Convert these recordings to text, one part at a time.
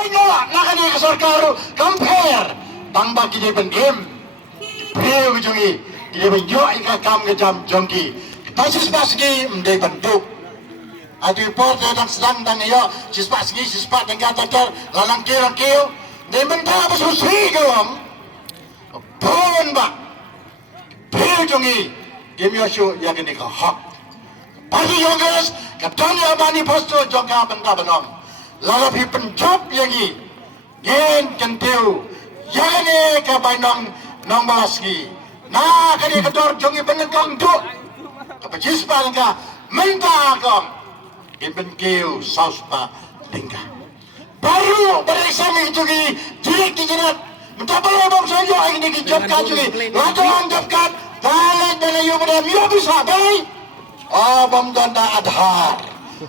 Tengok nakani sarkaru compare tambah kini pendem. Beliau kejongi kini benjok ika kam kejam jongki. Tasis pasgi mendai bentuk. Adu por dan sedang dan yo sispak segi sispak dengan tatar lalang kio. Dia mentah apa susi kong. Pun bak. Beliau jongi dia miosyo yang kini ke hak. Parti Kongres katanya manifesto jongka benda benong. Lalu penjab yang ini gen kentiu yang ini ke banong nong baski. Nah kini ketor jongi penengkang tu. Kepejis palingka mentah kong. Ibn Kiu Sauspa Lingga. Baru bersama juga jirik dijerat. Minta boleh bang saya ini dijabkan juga. Lajuan jabkan. Dalam dan ayu pada dia bisa baik. Oh bang danda adhar.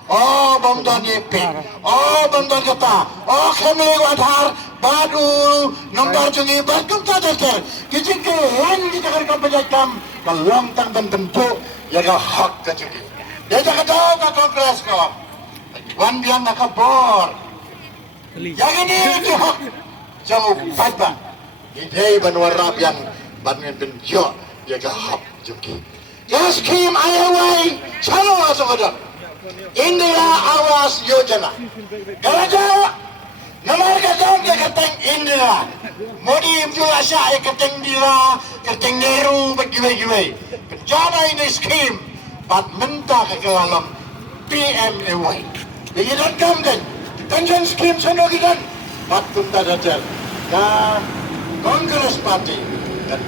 Oh bang dan yepe. Oh bang dan kata. Oh kami adhar. Baru nombor juga berkum tadaster. Kijik ke yang kita akan penjajam. Kalong tang dan bentuk. Yang hak kejudi. Dia jangan tahu ke Kongres kau. Wan biang nak kabur. Yang ini hak jauh fatwa. Ini banwarap yang bangun benjok jaga hak juki. Just kim ayawai chalo asal Indira Awas Yojana. Garaja nomor kadang dia katang Indira. Modi juga saya katang Indira, katang Nehru bagi-bagi. Bencana ini skim. Pat mentah ke dalam PMAY. Jadi rekam kan, tension scheme sana kita. Pat kunta dajar. Dan Kongres Parti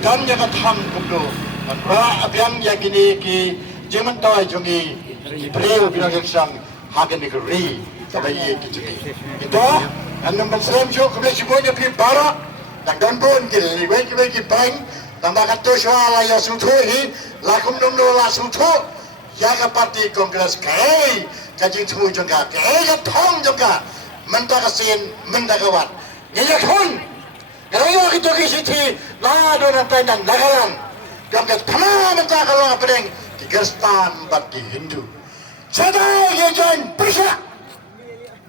dan jaga tham kudo. Dan abiang yang gini ki jangan tahu jungi beliau bilang sang hagen negeri tapi ye kijungi. Itu dan nombor selanjutnya kemudian semuanya pi barak dan don pun ki bagi bank tambah kata soal ya sutuhi lakum nomor la sutu. Jaga parti Kongres kai kajing tu juga kai ka thong juga mentah kasin mentah kawat nyak thon kalau itu kisiti la do na tandang nagalan jangka tama mentah kalau apeng di Gerstan parti Hindu sada yejan persa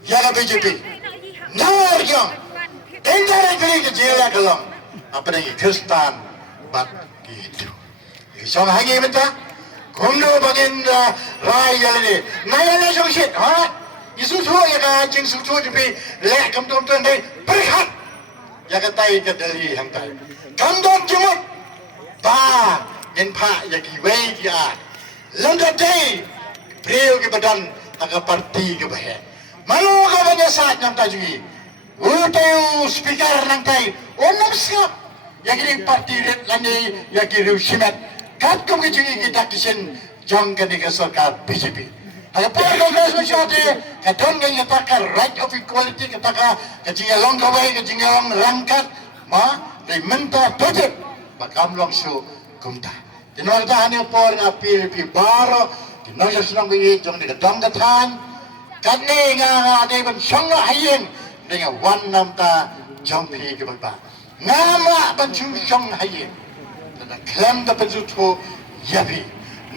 jaga BJP nar jong entara kali ke jela kalau apeng di Gerstan parti Hindu isong hangi mentah Kumno baginda raya ini, naya na jongsit, ha? Isu tua ya kan, jeng su tua jadi leh kamdom tuan deh berkat, ya katai kedali hantai, kamdom jemut, ba, yen pak ya kiwei dia, lengkap deh, beliau ke badan agak parti ke bahaya, malu kau banyak saat nanti juga, uteu speaker nanti, onam siap, ya kini parti red lani, ya kiri simet. Kat kami juga kita kisin jangka di sarkar BJP. Ada para Kongres masyarakat, kadang yang katakan right of equality, katakan kecinggal long kawai, kecinggal long rangkat, dari mentah tutup, bakam long su kumta. Di luar tahan yang por ngapil pi baro, di luar senang biji jang di kedong datan, kani ngah ada pun sangga hayeng dengan wan namta jang pi kebapa. Ngama pencung sang hayeng. Klaim dapat zutu yapi.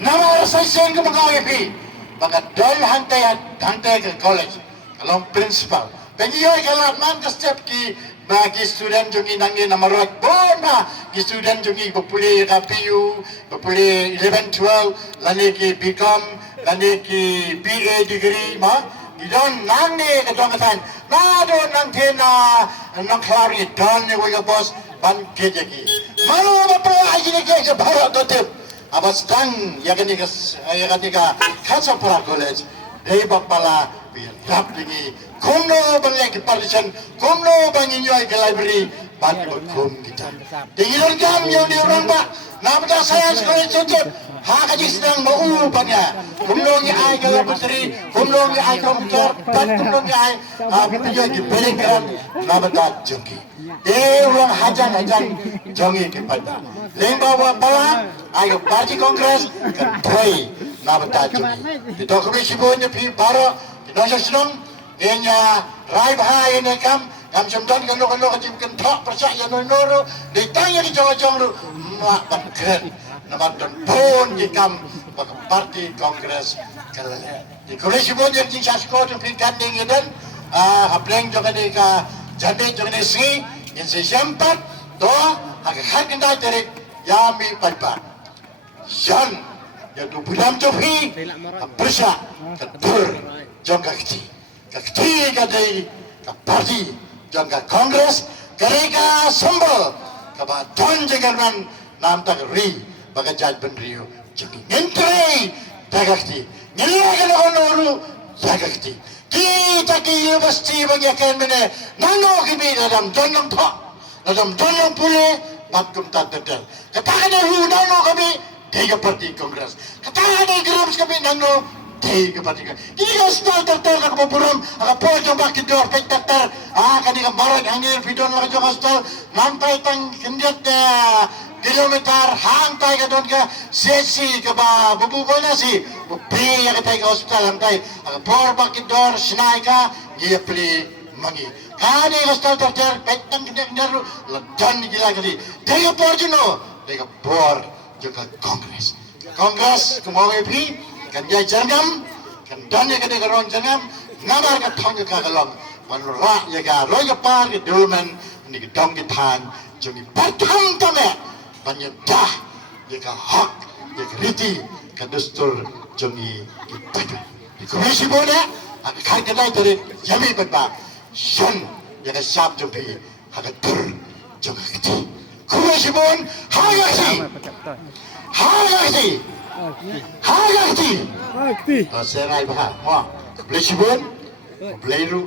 Nama saya ke mengaw yapi. Maka dal hantai ke college. Kalau principal. Bagi yo kalau man ke step ki bagi student jungi nangi nama rot bona ki student jungi bepuli KPU, bepuli 11 12 lani ki BCom, lani ki BA degree Didon nang ni kedongatan. Na do nang tena nang klari don ni wega bos ban kejeki. Malu apa aji ni ke barat tutup. Abas tang ya kani ka Kasapura College. Dei bakpala bi rap dingi. Kumno banyak partition, kumno banyak nyoi ke library ban berkum kita. Dingin jam yang di orang pak. Nampak saya sekolah tutup. Hak aja sedang mau banyak. Kumlongi ai kalau putri, kumlongi ai komputer, dan kumlongi ai video di berikan nampak jongki. Orang hajan jongi kepada. Lembaga bala, ayo parti Kongres kan pray nampak jongki. Di dokumen sibunya pi baru di nasi senang, dia rai bahaya ini kam semdan kan lo kecil kentok percaya noro, ditanya di jong-jong mak bangkret. Nampak dan pun jikam parti Kongres kalale. Di Korea Sibon yang jing sasko tu pingkan dengan hableng jo kani ka jande jo kani si in se jampat to hak kanda tere yami palpa yan ya tu bilam jo hi bersa ka dur jong ka kti ka dei ka parti jong ka kongres kare ka sambal ka ba don jegaran nam tak ri baga jaj benrio jadi ngentre tagakti ngilaga na onuru tagakti kita ki university bagyakan mene nano kimi dalam donong tho dalam donong pule bakum tadadal katana hu nano kami tiga parti kongres katana groups kami nano tiga parti kita start tertor ka puram aga pojo bakit dor pektar kani ka barat hangir bidon la jo hostel nampai tang kendiat kilometer hantai ka don ka sesi ka ba bubu bona si pe ya ka tai ka hospital hantai aga por bakit dor sinai ka dia pli mangi kani hostel terter petang kendiat daru ladan gila kali dia por juno dia por juga kongres kemoge pi kan dia jangam kan dan ya ka dia ron jangam namar ka thong ka kalong manura ya ka roy ka par ke dulman ni ka dong ki than jumi patham tame banyadah ya ka hak ya ka riti ka dustur jumi ki padu di komisi bola ak khai ka dai tare yami ba shan ya ka sap jumi ha ka dur jumi ki komisi bon Hagati. Serai bah, wah, beli sibun, beli lu,